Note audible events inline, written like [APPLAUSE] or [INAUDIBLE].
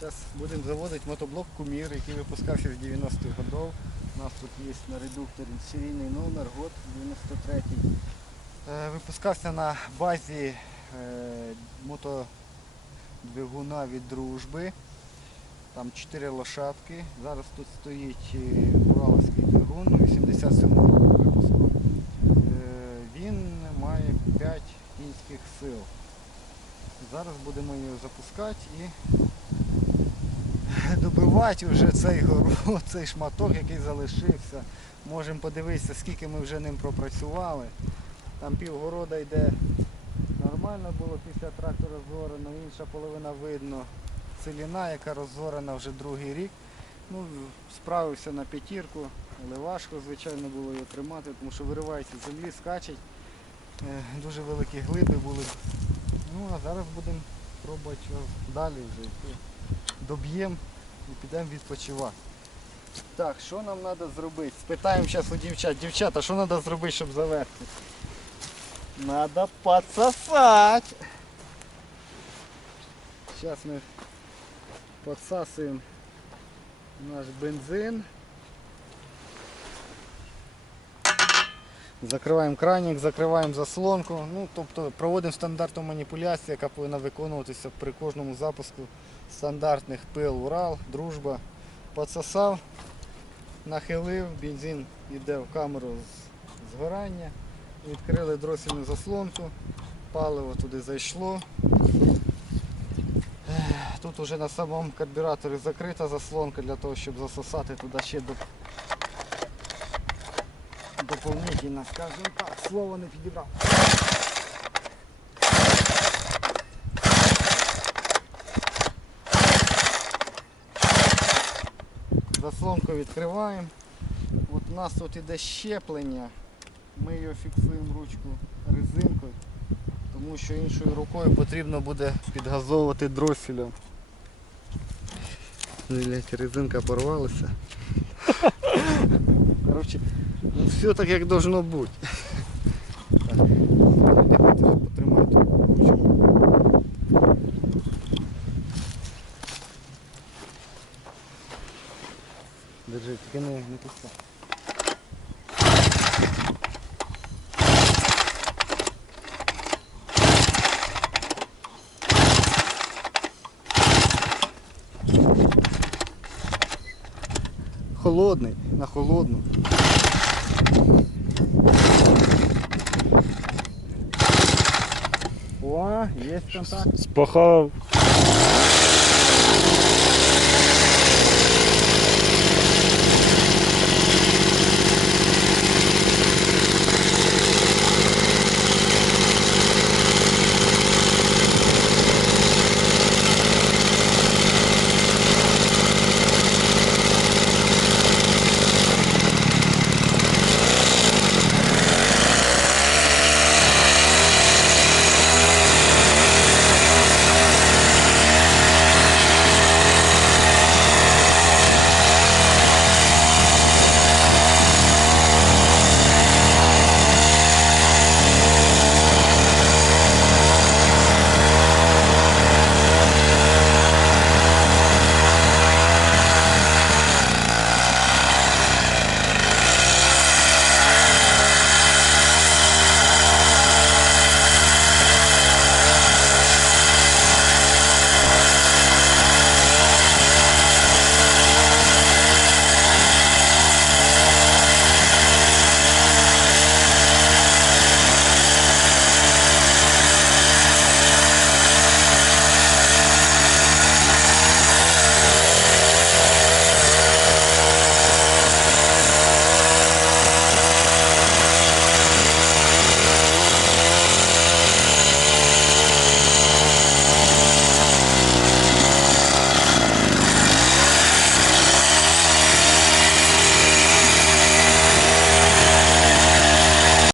Зараз будемо заводити мотоблок Кумір, який випускався з 90-х годів. У нас тут є на редукторі серійний номер, год 93-й. Е, Випускався на базі е, мотодвигуна від дружби. Там 4 лошадки. Зараз тут стоїть е, Ураловський двигун 87-го випуску. Е, Він має 5 кінських сил. Зараз будемо його запускати і добивати вже цей город, [LAUGHS] цей шматок, який залишився. Можемо подивитися, скільки ми вже ним пропрацювали. Там півгорода йде нормально було після трактора зорано, інша половина видно. Целіна, яка розорена вже другий рік. Ну, справився на п'ятірку, але важко, звичайно, було його тримати, тому що виривається з землі, скачить. Е, Дуже великі глиби були. Ну, а зараз будемо пробувати далі вже йти. Доб'ємо і підемо відпочивати. Так, що нам треба зробити? Спитаємо зараз у дівчат. Дівчата, що треба зробити, щоб завершити? Надо підсосати. Зараз ми підсасуємо наш бензин. Закриваємо кранік, закриваємо заслонку. Ну, тобто проводимо стандартну маніпуляцію, яка повинна виконуватися при кожному запуску стандартних пил Урал, дружба. Подсосав, нахилив, бензин йде в камеру з- згорання. Відкрили дросільну заслонку, паливо туди зайшло. Тут уже на самому карбюраторі закрита заслонка для того, щоб засосати туди ще до... доповнительно, скажімо так, слово не підібрав. Заслонку відкриваємо. От у нас тут іде щеплення. Ми його фіксуємо ручку резинкою, тому що іншою рукою потрібно буде підгазовувати дроселем. Блять, резинка порвалася. Коротше, ну все так як должно бути. Держи, тільки не, не пусти. Холодний, на холодну. О, є контакт. Спахав.